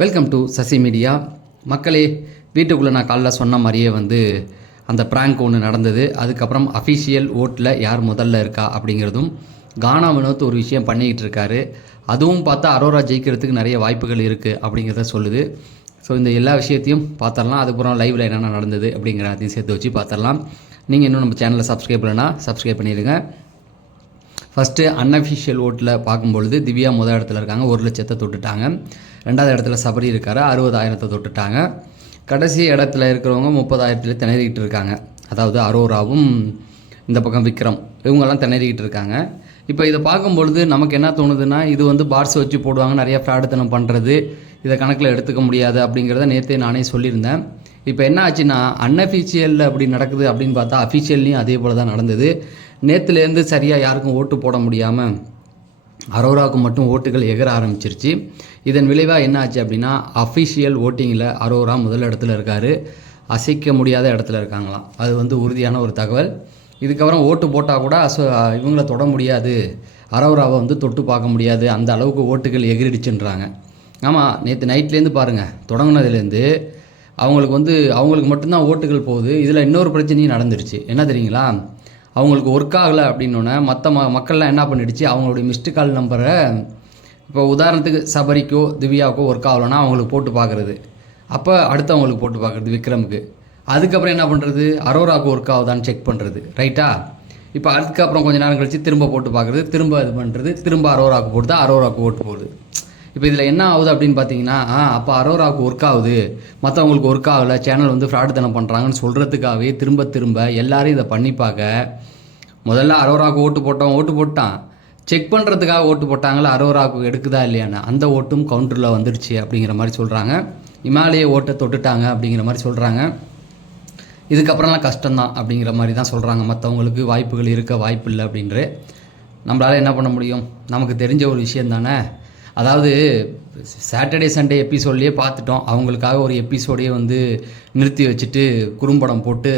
Welcome to Sasi media. மக்களே, வீட்டுக்குள்ளே நான் காலைல சொன்ன மாதிரியே அந்த ப்ராங்க் ஒன்று நடந்தது. அதுக்கப்புறம் அஃபிஷியல் ஓட்டில் யார் முதல்ல இருக்கா அப்படிங்கிறதும் கானா வினோத் ஒரு விஷயம் பண்ணிக்கிட்டு இருக்காரு. அதுவும் பார்த்தா அரோரா ஜெயிக்கிறதுக்கு நிறைய வாய்ப்புகள் இருக்குது அப்படிங்கிறத சொல்லுது. ஸோ இந்த எல்லா விஷயத்தையும் பார்த்துடலாம். அதுக்கப்புறம் லைவில் என்னென்ன நடந்தது அப்படிங்கிற அதையும் சேர்த்து வச்சு பார்த்துடலாம். நீங்கள் இன்னும் நம்ம சேனலை சப்ஸ்கிரைப் பண்ணலைன்னா சப்ஸ்கிரைப் பண்ணிடுங்க. ஃபஸ்ட்டு அன்அஃபிஷியல் ஓட்டில் பார்க்கும்பொழுது திவ்யா முதல் இடத்துல இருக்காங்க, 1,00,000 தொட்டுட்டாங்க. 2வது இடத்துல சபரி இருக்கார், 60,000 தொட்டுட்டாங்க. கடைசி இடத்துல இருக்கிறவங்க 30,000 திணறிக்கிட்டு இருக்காங்க. அதாவது அரோராவும் இந்த பக்கம் விக்ரம், இவங்கெல்லாம் திணறிக்கிட்டு இருக்காங்க. இப்போ இதை பார்க்கும்பொழுது நமக்கு என்ன தோணுதுன்னா, இது பார்ட்ஸ் வச்சு போடுவாங்க, நிறைய ஃப்ராடுத்தனம் பண்ணுறது, இதை கணக்கில் எடுத்துக்க முடியாது அப்படிங்கிறத நேற்றே நானே சொல்லியிருந்தேன். இப்போ என்ன ஆச்சுன்னா, அன்அஃபிஷியலில் அப்படி நடக்குது அப்படின்னு பார்த்தா அஃபிஷியல்லையும் அதே போல் தான் நடந்தது. நேற்றுலேருந்து சரியாக யாருக்கும் ஓட்டு போட முடியாமல் அரோராவுக்கு மட்டும் ஓட்டுகள் எகர ஆரம்பிச்சிருச்சு. இதன் விளைவாக என்ன ஆச்சு அப்படின்னா, அஃபிஷியல் ஓட்டிங்கில் அரோரா முதல் இடத்துல இருக்கார், அசைக்க முடியாத இடத்துல இருக்காங்களாம். அது உறுதியான ஒரு தகவல். இதுக்கப்புறம் ஓட்டு போட்டால் கூட இவங்கள தொட முடியாது, அரோராவை தொட்டு பார்க்க முடியாது, அந்த அளவுக்கு ஓட்டுகள் எகிரிடுச்சுன்றாங்க. ஆமாம், நேற்று நைட்லேருந்து பாருங்கள், தொடங்கினதுலேருந்து அவங்களுக்கு மட்டும்தான் ஓட்டுகள் போகுது. இதில் இன்னொரு பிரச்சனையும் நடந்துருச்சு. என்ன தெரியுங்களா, அவங்களுக்கு ஒர்க் ஆகலை அப்படின்னோடனே மற்ற மக்கள்லாம் என்ன பண்ணிடுச்சு, அவங்களுடைய மிஸ்டு கால் நம்பரை இப்போ உதாரணத்துக்கு சபரிக்கோ திவ்யாவுக்கோ ஒர்க் ஆகலைன்னா அவங்களுக்கு போட்டு பார்க்குறது, அப்போ அடுத்து அவங்களுக்கு போட்டு பார்க்குறது விக்ரமுக்கு. அதுக்கப்புறம் என்ன பண்ணுறது, அரோராவுக்கு ஒர்க் ஆகுதான்னு செக் பண்ணுறது, ரைட்டா? இப்போ அதுக்கப்புறம் கொஞ்சம் நேரம் கழித்து திரும்ப போட்டு பார்க்குறது, திரும்ப இது பண்ணுறது, திரும்ப அரோராவுக்கு போட்டு அரோராவுக்கு ஓட்டு போகுது. இப்போ இதில் என்ன ஆகுது அப்படின்னு பார்த்தீங்கன்னா, அப்போ அரோராவுக்கு ஒர்க் ஆகுது, மற்றவங்களுக்கு ஒர்க் ஆகலை, சேனல் ஃப்ராடுத்தனம் பண்ணுறாங்கன்னு சொல்கிறதுக்காகவே திரும்ப திரும்ப எல்லாரையும் இதை பண்ணி பார்க்க, முதல்ல அரோராவுக்கு ஓட்டு போட்டான், செக் பண்ணுறதுக்காக ஓட்டு போட்டாங்களா, அரோராவுக்கு எடுக்குதா இல்லையான்னு, அந்த ஓட்டும் கவுண்டரில் வந்துடுச்சு அப்படிங்கிற மாதிரி சொல்கிறாங்க. இமாலய ஓட்டை தொட்டுட்டாங்க அப்படிங்கிற மாதிரி சொல்கிறாங்க. இதுக்கப்புறம்லாம் கஷ்டம்தான் அப்படிங்கிற மாதிரி தான் சொல்கிறாங்க. மற்றவங்களுக்கு வாய்ப்புகள் இருக்க வாய்ப்பு இல்லை அப்படின்ற, நம்மளால் என்ன பண்ண முடியும், நமக்கு தெரிஞ்ச ஒரு விஷயம் தானே. அதாவது சாட்டர்டே சண்டே எபிசோட்லேயே பார்த்துட்டோம், அவங்களுக்காக ஒரு எபிசோடையே நிறுத்தி வச்சுட்டு குறும்படம் போட்டு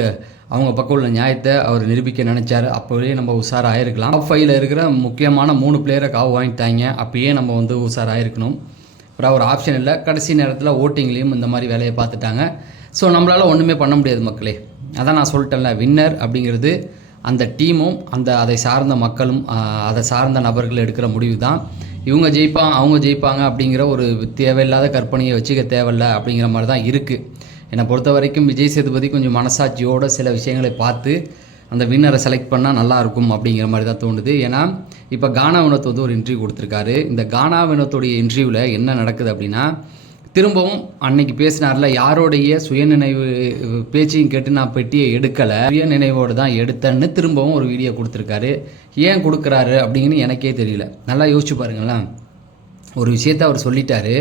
அவங்க பக்கம் உள்ள நியாயத்தை அவர் நிரூபிக்க நினச்சார். அப்போவே நம்ம உஷாராயிருக்கலாம். டாப் 5ல் இருக்கிற முக்கியமான 3 பிளேயரை காவு வாங்கிட்டாங்க, அப்பயே நம்ம உஷாராயிருக்கணும். அப்புறம் ஒரு ஆப்ஷன் இல்லை, கடைசி நேரத்தில் ஓட்டிங்லேயும் இந்த மாதிரி வேலையை பார்த்துட்டாங்க. ஸோ நம்மளால் ஒன்றுமே பண்ண முடியாது மக்களே. அதான் நான் சொல்லிட்டேன்ல, வின்னர் அப்படிங்கிறது அந்த டீமும் அதை சார்ந்த மக்களும் அதை சார்ந்த நபர்கள் எடுக்கிற முடிவு தான். இவங்க ஜெயிப்பாங்க அவங்க ஜெயிப்பாங்க அப்படிங்கிற ஒரு தேவையில்லாத கற்பனையை வச்சுக்க தேவையில்ல அப்படிங்கிற மாதிரி தான் இருக்குது. என்னை பொறுத்த வரைக்கும் விஜய் சேதுபதி கொஞ்சம் மனசாட்சியோடு சில விஷயங்களை பார்த்து அந்த வின்னரை செலக்ட் பண்ணால் நல்லாயிருக்கும் அப்படிங்கிற மாதிரி தான் தோணுது. ஏன்னா இப்போ கானா வினோத் ஒரு இன்டர்வியூ கொடுத்துருக்காரு. இந்த கானா வினோத்துடைய இன்டர்வியூவில் என்ன நடக்குது அப்படின்னா, திரும்பவும் அன்னைக்கு பேசினார்ல, யாரோடைய சுயநினைவு பேச்சையும் கேட்டு நான் பெட்டியை எடுக்கலை, சுயநினைவோடு தான் எடுத்தேன்னு திரும்பவும் ஒரு வீடியோ கொடுத்துருக்காரு. ஏன் கொடுக்குறாரு அப்படிங்கன்னு எனக்கே தெரியல. நல்லா யோசிச்சு பாருங்களேன். ஒரு விஷயத்த அவர் சொல்லிட்டாரு,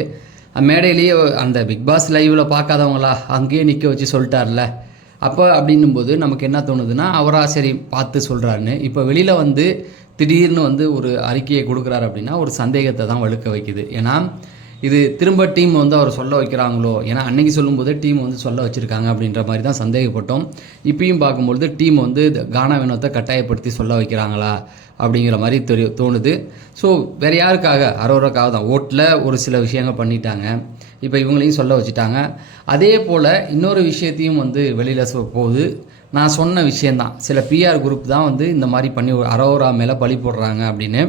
மேடையிலேயே அந்த பிக்பாஸ் லைவில் பார்க்காதவங்களா அங்கேயே நிற்க வச்சு சொல்லிட்டார்ல. அப்போ அப்படின்னும்போது நமக்கு என்ன தோணுதுன்னா, அவரா சரி பார்த்து சொல்கிறாருன்னு. இப்போ வெளியில் திடீர்னு ஒரு அறிக்கையை கொடுக்குறாரு அப்படின்னா ஒரு சந்தேகத்தை தான் வலுக்க வைக்குது. ஏன்னா இது திரும்ப டீம் அவர் சொல்ல வைக்கிறாங்களோ, ஏன்னா அன்னைக்கு சொல்லும்போது டீம் சொல்ல வச்சுருக்காங்க அப்படின்ற மாதிரி தான் சந்தேகப்பட்டோம். இப்பயும் பார்க்கும்பொழுது டீம் கானா வினோத்தை கட்டாயப்படுத்தி சொல்ல வைக்கிறாங்களா அப்படிங்கிற மாதிரி தோணுது. ஸோ வேறு யாருக்காக, அரோராக்காக தான். ஓட்டில் ஒரு சில விஷயங்கள் பண்ணிட்டாங்க, இப்போ இவங்களையும் சொல்ல வச்சுட்டாங்க. அதே போல் இன்னொரு விஷயத்தையும் வெளியில் போகுது. நான் சொன்ன விஷயந்தான், சில பிஆர் குரூப் தான் இந்த மாதிரி பண்ணி அரோரா மேலே பழி போடுறாங்க அப்படின்னு.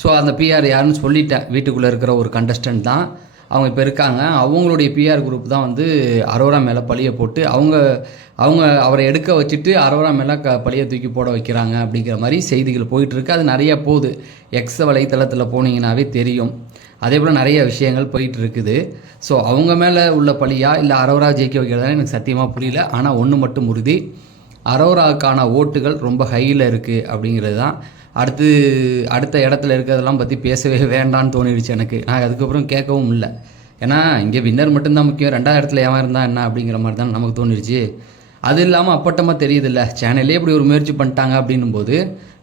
ஸோ அந்த பிஆர் யாருன்னு சொல்லிட்டேன், வீட்டுக்குள்ளே இருக்கிற ஒரு கண்டஸ்டன்ட் தான் அவங்க இப்போ இருக்காங்க. அவங்களுடைய பிஆர் குரூப் தான் அரோரா மேலே பழியை போட்டு அவரை எடுக்க வச்சுட்டு அரோரா மேலே பழியை தூக்கி போட வைக்கிறாங்க அப்படிங்கிற மாதிரி செய்திகள் போயிட்டுருக்கு. அது நிறையா போகுது, எக்ஸ் வலைத்தளத்தில் போனீங்கன்னாவே தெரியும். அதே போல் நிறைய விஷயங்கள் போயிட்டு இருக்குது. ஸோ அவங்க மேலே உள்ள பழியா இல்லை அரோரா ஜெயிக்க வைக்கிறதா எனக்கு சத்தியமாக புரியல. ஆனால் ஒன்று மட்டும் உறுதி, அரோராவுக்கான ஓட்டுகள் ரொம்ப ஹையில் இருக்குது அப்படிங்கிறது தான். அடுத்த இடத்துல இருக்கிறதெல்லாம் பற்றி பேசவே வேண்டான்னு தோணிடுச்சு எனக்கு. நான் அதுக்கப்புறம் கேட்கவும் இல்லை. ஏன்னா இங்கே வின்னர் மட்டும்தான் முக்கியம், 2வது இடத்துல எவன் இருந்தால் என்ன அப்படிங்கிற மாதிரி தான் நமக்கு தோணிடுச்சு. அது இல்லாமல் அப்பட்டமாக தெரியுதில்ல, சேனல்லே இப்படி ஒரு முயற்சி பண்ணிட்டாங்க அப்படின்னும் போது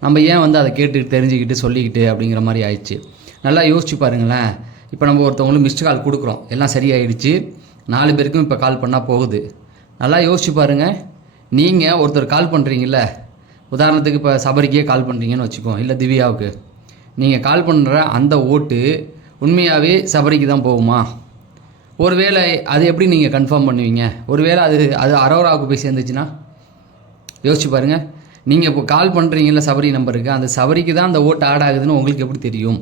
நம்ம ஏன் அதை கேட்டுக்கிட்டு தெரிஞ்சுக்கிட்டு சொல்லிக்கிட்டு அப்படிங்கிற மாதிரி ஆயிடுச்சு. நல்லா யோசிச்சு பாருங்களேன். இப்போ நம்ம ஒருத்தவங்களுக்கு மிஸ்டு கால் கொடுக்குறோம், எல்லாம் சரியாயிடுச்சு, 4 பேருக்கும் இப்போ கால் பண்ணால் போகுது. நல்லா யோசிச்சு பாருங்கள். நீங்கள் ஒருத்தர் கால் பண்ணுறீங்கள, உதாரணத்துக்கு இப்போ சபரிக்கே கால் பண்ணுறீங்கன்னு வச்சுக்கோம், இல்லை திவ்யாவுக்கு, நீங்கள் கால் பண்ணுற அந்த ஓட்டு உண்மையாகவே சபரிக்கு தான் போகுமா? ஒருவேளை அது எப்படி நீங்கள் கன்ஃபார்ம் பண்ணுவீங்க? ஒருவேளை அது அரோராவுக்கு போய் சேர்ந்துச்சுன்னா யோசிச்சு பாருங்கள். நீங்கள் இப்போ கால் பண்ணுறீங்கல்ல சபரி நம்பருக்கு, அந்த சபரிக்கு தான் அந்த ஓட்டு ஆட் ஆகுதுன்னு உங்களுக்கு எப்படி தெரியும்?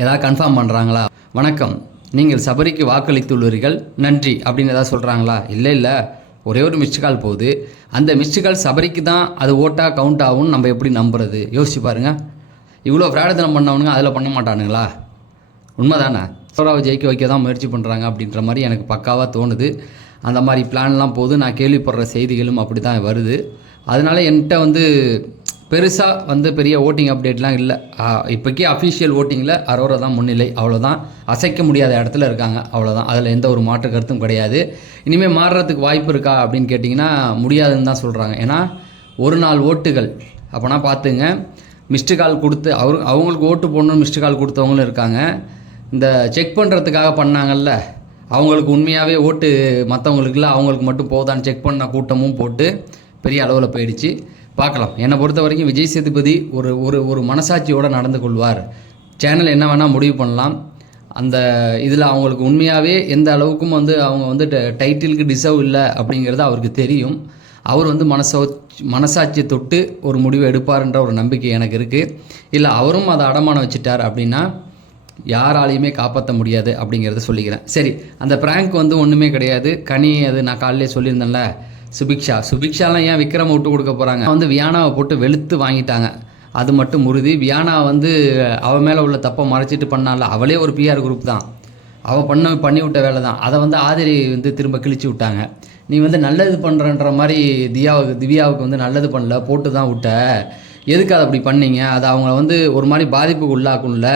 ஏதாவது கன்ஃபார்ம் பண்ணுறாங்களா? வணக்கம், நீங்கள் சபரிக்கு வாக்களித்துள்ளீர்கள், நன்றி அப்படின்னு ஏதாவது சொல்கிறாங்களா? இல்லை, ஒரே ஒரு மிஸ்டு கால் போகுது. அந்த மிஸ்டு கால் சபரிக்கு தான் அது ஓட்டாக கவுண்ட் ஆகும்னு நம்ம எப்படி நம்புறது? யோசிச்சு பாருங்கள். இவ்வளோ ஃப்ராடத்தனம் பண்ணவனுங்க அதில் பண்ண மாட்டானுங்களா? உண்மை தானே? சோராவை ஜெயிக்க வைக்க தான் முயற்சி பண்ணுறாங்க அப்படின்ற மாதிரி எனக்கு பக்காவாக தோணுது. அந்த மாதிரி பிளான்லாம் போது நான் கேள்விப்படுற செய்திகளும் அப்படி தான் வருது. அதனால் என்கிட்ட வந்து பெருசாக பெரிய ஓட்டிங் அப்டேட்லாம் இல்லை. இப்போக்கி அஃபிஷியல் ஓட்டிங்கில் அரோரா தான் முன்னிலை, அவ்வளோதான். அசைக்க முடியாத இடத்துல இருக்காங்க, அவ்வளோதான். அதில் எந்த ஒரு மாற்று கருத்தும் கிடையாது. இனிமேல் மாறுறதுக்கு வாய்ப்பு இருக்கா அப்படின்னு கேட்டிங்கன்னா முடியாதுன்னு தான் சொல்கிறாங்க. ஏன்னா ஒரு நாள் ஓட்டுகள் அப்போனா பார்த்துங்க. மிஸ்டு கால் கொடுத்து அவங்களுக்கு ஓட்டு போடணும்னு மிஸ்டு கால் கொடுத்தவங்களும் இருக்காங்க. இந்த செக் பண்ணுறதுக்காக பண்ணாங்கல்ல, அவங்களுக்கு உண்மையாகவே ஓட்டு மற்றவங்களுக்குல அவங்களுக்கு மட்டும் போதான்னு செக் பண்ண கூட்டமும் போட்டு பெரிய அளவில் போயிடுச்சு. பார்க்கலாம். என்னை பொறுத்த வரைக்கும் விஜய் சேதுபதி ஒரு ஒரு ஒரு மனசாட்சியோடு நடந்து கொள்வார். சேனல் என்ன வேணால் முடிவு பண்ணலாம். அந்த இதில் அவங்களுக்கு உண்மையாகவே எந்த அளவுக்கும் அவங்க டைட்டிலுக்கு டிசர்வ் இல்லை அப்படிங்கிறது அவருக்கு தெரியும். அவர் மனசாட்சியை தொட்டு ஒரு முடிவை எடுப்பார்ன்ற ஒரு நம்பிக்கை எனக்கு இருக்குது. இல்லை அவரும் அதை அடமானம் வச்சுட்டார் அப்படின்னா யாராலையுமே காப்பாற்ற முடியாது அப்படிங்கிறத சொல்லிக்கிறேன். சரி, அந்த ப்ராங்க் ஒன்றுமே கிடையாது. கனி அது நான் காலையிலே சொல்லியிருந்தேன்ல, சுபிக்ஷாலாம் ஏன் விக்ரம விட்டு கொடுக்க போகிறாங்க? வியானாவை போட்டு வெளுத்து வாங்கிட்டாங்க, அது மட்டும் உறுதி. வியானா அவள் மேலே உள்ள தப்பை மறைச்சிட்டு பண்ணால, அவளே ஒரு பிஆர் குரூப் தான், அவள் பண்ணி விட்ட வேலை தான். அதை ஆதிரி திரும்ப கிழிச்சு விட்டாங்க. நீ நல்லது பண்ணுறன்ற மாதிரி திவ்யாவுக்கு நல்லது பண்ணல, போட்டு தான் விட்ட, எதுக்கு அதை அப்படி பண்ணீங்க? அது அவங்கள ஒரு மாதிரி பாதிப்புக்கு உள்ளாக்கும்ல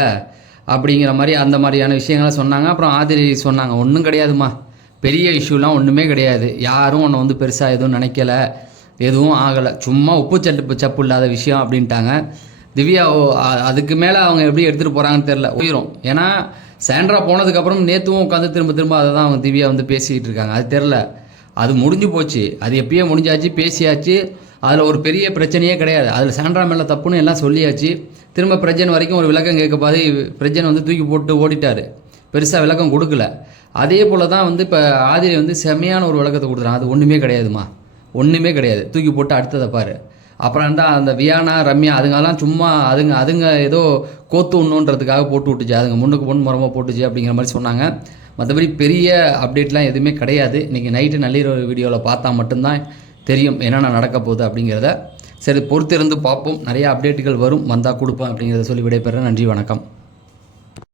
அப்படிங்கிற மாதிரி அந்த மாதிரியான விஷயங்களை சொன்னாங்க. அப்புறம் ஆதிரி சொன்னாங்க, ஒன்றும் கிடையாதுமா, பெரிய இஷ்யூலாம் ஒன்றுமே கிடையாது, யாரும் உன்னை பெருசாக எதுவும் நினைக்கல, எதுவும் ஆகலை, சும்மா உப்பு சப்பு இல்லாத விஷயம் அப்படின்ட்டாங்க. திவ்யா அதுக்கு மேலே அவங்க எப்படி எடுத்துகிட்டு போகிறாங்கன்னு தெரில, உயிரும். ஏன்னா சாண்ட்ரா போனதுக்கப்புறம் நேற்றுவும் உட்காந்து திரும்ப அதை தான் திவ்யா பேசிக்கிட்டு இருக்காங்க. அது தெரில, அது முடிஞ்சு போச்சு, அது எப்பயே முடிஞ்சாச்சு, பேசியாச்சு. அதில் ஒரு பெரிய பிரச்சனையே கிடையாது. அதில் சாண்ட்ரா மேலே தப்புன்னு எல்லாம் சொல்லியாச்சு. திரும்ப பிரஜன் வரைக்கும் ஒரு விளக்கம் கேட்க பாதி பிரஜன் தூக்கி போட்டு ஓடிட்டார், பெருசாக விளக்கம் கொடுக்கல. அதே போல் தான் இப்போ ஆதிரி செம்மையான ஒரு விளக்கத்தை கொடுத்துறான். அது ஒன்றுமே கிடையாதுமா, ஒன்றுமே கிடையாது, தூக்கி போட்டு அடுத்ததை பாரு. அப்புறம் தான் அந்த வியானா ரம்யா அதுங்கெல்லாம் சும்மா அதுங்க ஏதோ கோத்து ஒன்றுன்றதுக்காக போட்டு விட்டுச்சு, அதுங்க முன்னுக்கு பொண்ணு மரமாக போட்டுச்சு அப்படிங்கிற மாதிரி சொன்னாங்க. மற்றபடி பெரிய அப்டேட்லாம் எதுவுமே கிடையாது. இன்றைக்கி நைட்டு நள்ளிரவு வீடியோவில் பார்த்தா மட்டும்தான் தெரியும் என்னென்ன நடக்க போகுது அப்படிங்கிறத. சரி, பொறுத்திருந்து பார்ப்போம். நிறைய அப்டேட்டுகள் வந்தால் கொடுப்பேன் அப்படிங்கிறத சொல்லி விடைபெறேன். நன்றி, வணக்கம்.